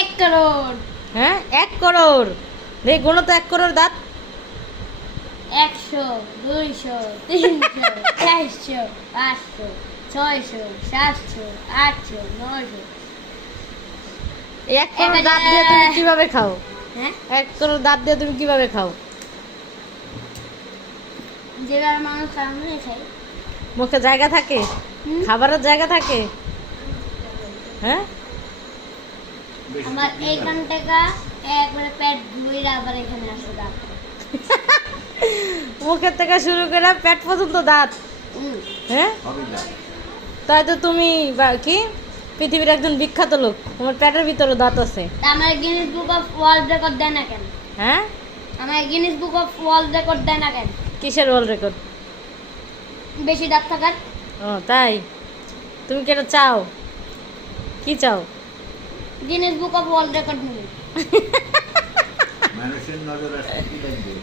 1 করোড়। হ্যাঁ 1 করোড়। দেখ গুনো তো 1 করোড় দাঁত। 100, 200, 300, 400, 500, 600, 700, 800, 900। এই 1 করোড় দাঁত দিয়ে তুমি কিভাবে খাও? হ্যাঁ 1 করোড় দাঁত দিয়ে তুমি কিভাবে খাও? যেগুলো মানুষ সামনে খায়। মুখে জায়গা থাকে? খাবারের জায়গা থাকে? হ্যাঁ আমার এইখান থেকে একবারে পেট ভরে আবার এখানে আসে দাঁত। মুখের থেকে শুরু করে পেট পর্যন্ত দাঁত। হ্যাঁ তাই তো তুমি কি পৃথিবীর একজন বিখ্যাত লোক, তোমার পেটের ভিতরে দাঁত আছে। তা আমার Guinness book of world record দেয় না কেন? হ্যাঁ আমার Guinness book of world record দেয় না কেন? কিসের ওয়ার্ল্ড রেকর্ড? বেশি দাঁত থাকার। ও তাই, তুমি কেন চাও? কি চাও? Guinness book of world record নিয়ে। মানুষের নজর আসলে কি দেখবে?